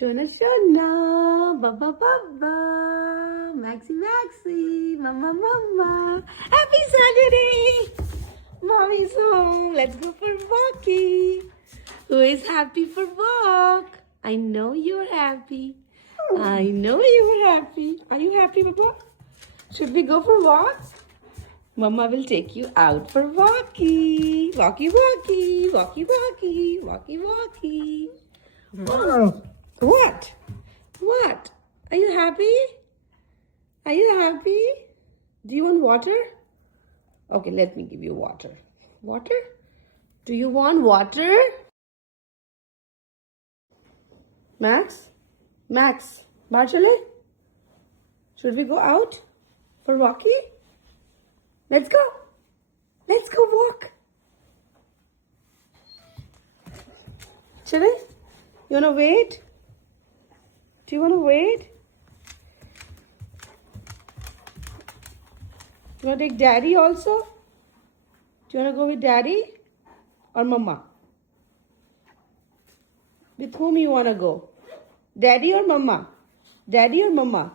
Shona, Shona, Baba, Baba, Maxi, Maxi, Mama, Mama. Happy Saturday! Mommy's home. Let's go for walkie. Who is happy for walk? I know you're happy. I know you're happy. Are you happy, Papa? Should we go for walk? Mama will take you out for walkie. Walkie, walkie, walkie, walkie, walkie, walkie. Oh, what? What? Are you happy? Are you happy? Do you want water? Okay, let me give you water. Water? Do you want water? Max? Max, Marjole? Should we go out for walkie? Let's go. Let's go walk. Should I? You wanna wait? Do you wanna wait? You wanna take daddy also? Do you wanna go with daddy or mama? With whom you wanna go? Daddy or mama? Daddy or mama?